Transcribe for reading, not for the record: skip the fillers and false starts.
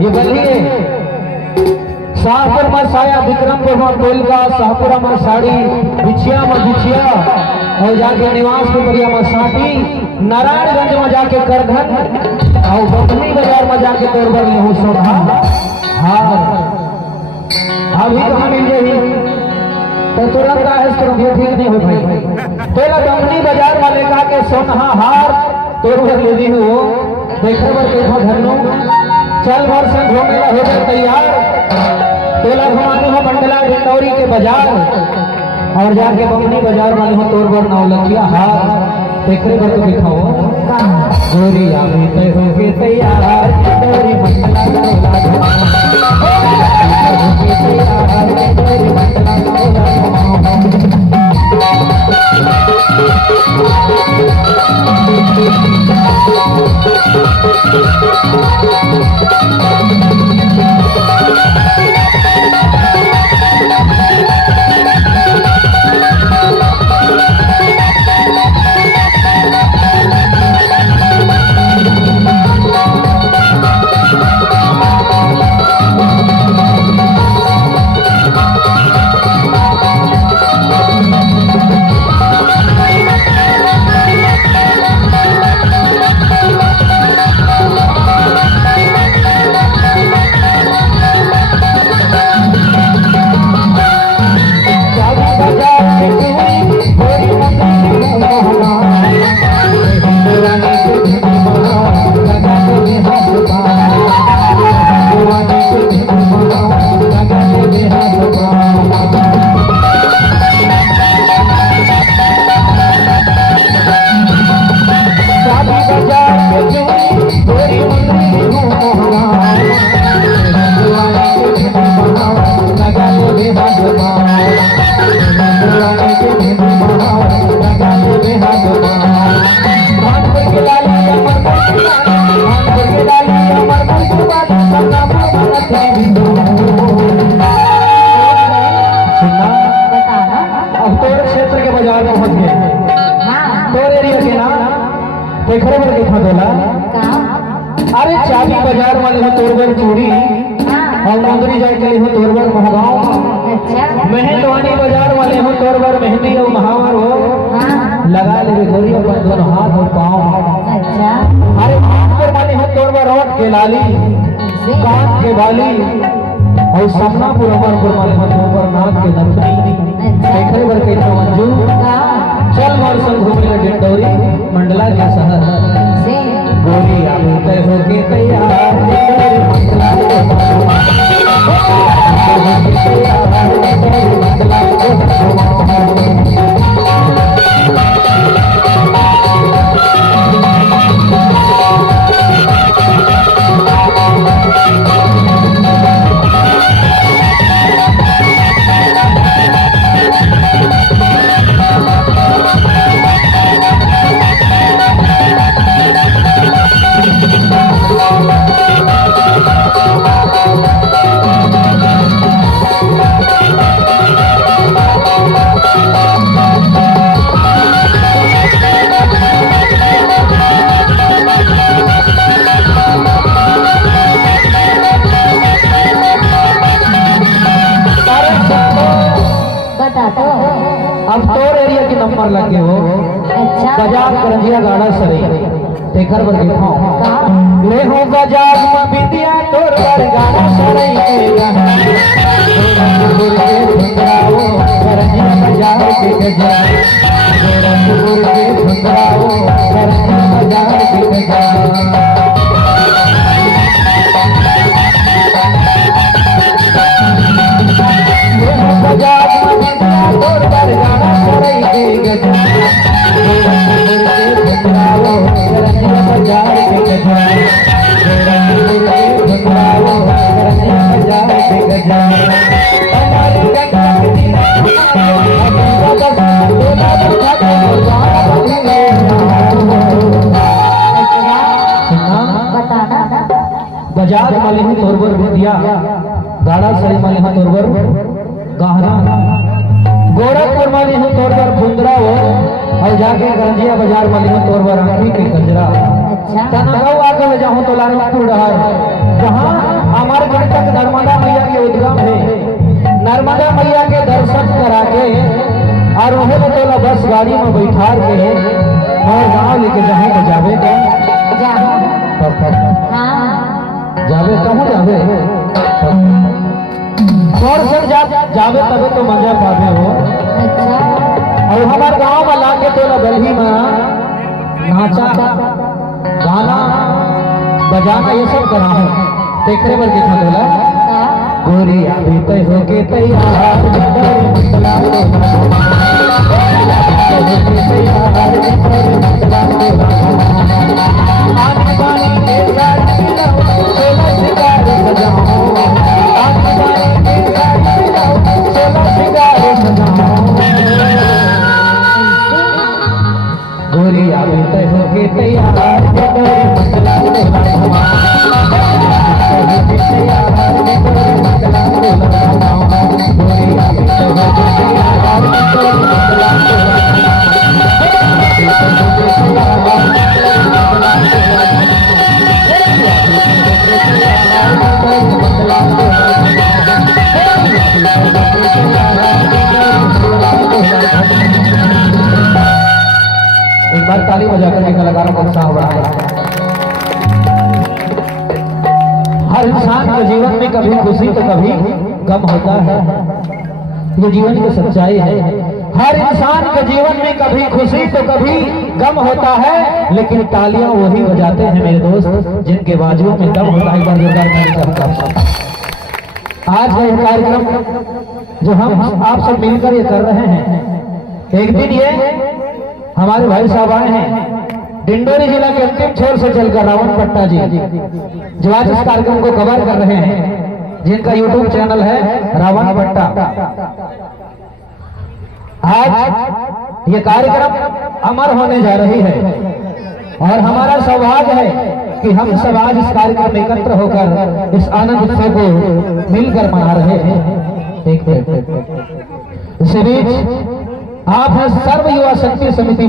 ये बलिए शाहपुर में साया, विक्रमपुर में कोलका, शाहपुरा में साड़ी, बिछिया में बिछिया और जाके निवास के बढ़िया में साटी, नारायणगंज में जाके करधन और बकनी बाजार में जाके तोरबर ले हो सोधा। हाँ अभी कहाँ मिल गई तो तुरंत का है ठीक नहीं हो भाई। तेरा बकनी बाजार वाले का के सोना हार तोरबर ले दी हो देखे बर देखो धनो चल भर से घूमे हो गए तैयार। तेला घुमाने हो मंडला डिंडौरी के बाजार और जाके बकनी बाजार वाले हो तोर बर नौलखिया हार देखरे बर तो दिखाओ गोरी आवे तय हो के तैयार डिंडौरी मंडला अरे चाबी बाजार वाले हो तोरबर चूड़ी और मंगरी जाए चले हो तोरबर महगांव। मेहंदवानी बाजार वाले हो तोरबर मेहंदी और महावर हो लगा ले गोरी और दोनों हाथ और पाँव। अरे कानपुर वाले हो तोरबर रोट के लाली कान के बाली और समनापुर अमरपुर वाले हो तोरबर नाक के नथनी देखरे बर के मंजू चल मोर संग घूमे डिंडौरी मंडला के शहर गोरी आवे तय हो के तैयार गरजिया गाड़ा सरे तेकर बर देखो ले हो गजाज में बिंदिया तोर बर गाड़ा सरे गरजिया बाजार के गजा गोरखपुर के भंगराओ गरजिया बाजार के गजा बजाज में बिंदिया तोर बर गाड़ा सरे गजा बाजार के गजा गोरखपुर के भंगराओ गरजिया बाजार के गजा बजाज मालिनी तोरबर बिंदिया गाड़ा सरी मालिनी तोरबर गहना गोरखपुर मालिनी तोरबर फुंदरा हो और जाके गरजिया बाजार मालिनी तोरबर आंखी के गजरा तनगांव आकर जाऊं तो लालपुर रहा जहां हमारे घर तक नर्मदा मैया के उद्गम है नर्मदा मैया के दर्शन करा के और वही बतौला बस गाड़ी में बैठा के और गाँव लेके जाए तो जावे जावे कहूँ जावे और सब जावे तबे तो मजा पावे हो और हमारे गांव में लाके तो बल्ही में नाचा गाना बजाना ये सब करा है देखने पर देखा बोला गोरी अभी तय होके तैयार गोरी अभी तय होके तैयार एक बार ताली बजाकर के कलाकारों का उत्साह बढ़ाएं। हर इंसान के जीवन में कभी खुशी तो कभी गम होता है, ये जीवन की सच्चाई है। हर इंसान के जीवन में कभी खुशी तो कभी गम होता है, लेकिन तालियां वही बजाते हैं मेरे दोस्त जिनके बाजुओं में दम होता है। आज का ये कार्यक्रम जो हम आप सब मिलकर ये कर रहे हैं, एक दिन ये हमारे भाई साहब आए हैं डिंडोरी जिला के अंतिम छोर से चलकर रावणपट्टा जी जो आज इस कार्यक्रम को कवर कर रहे हैं, जिनका यूट्यूब चैनल है रावणपट्टा। आज ये कार्यक्रम अमर होने जा रही है और हमारा सौभाग्य है कि हम सब आज इस कार्यक्रम में एकत्र होकर इस आनंद उत्सव को मिलकर मना रहे हैं। इसी बीच आप सर्व युवा शक्ति समिति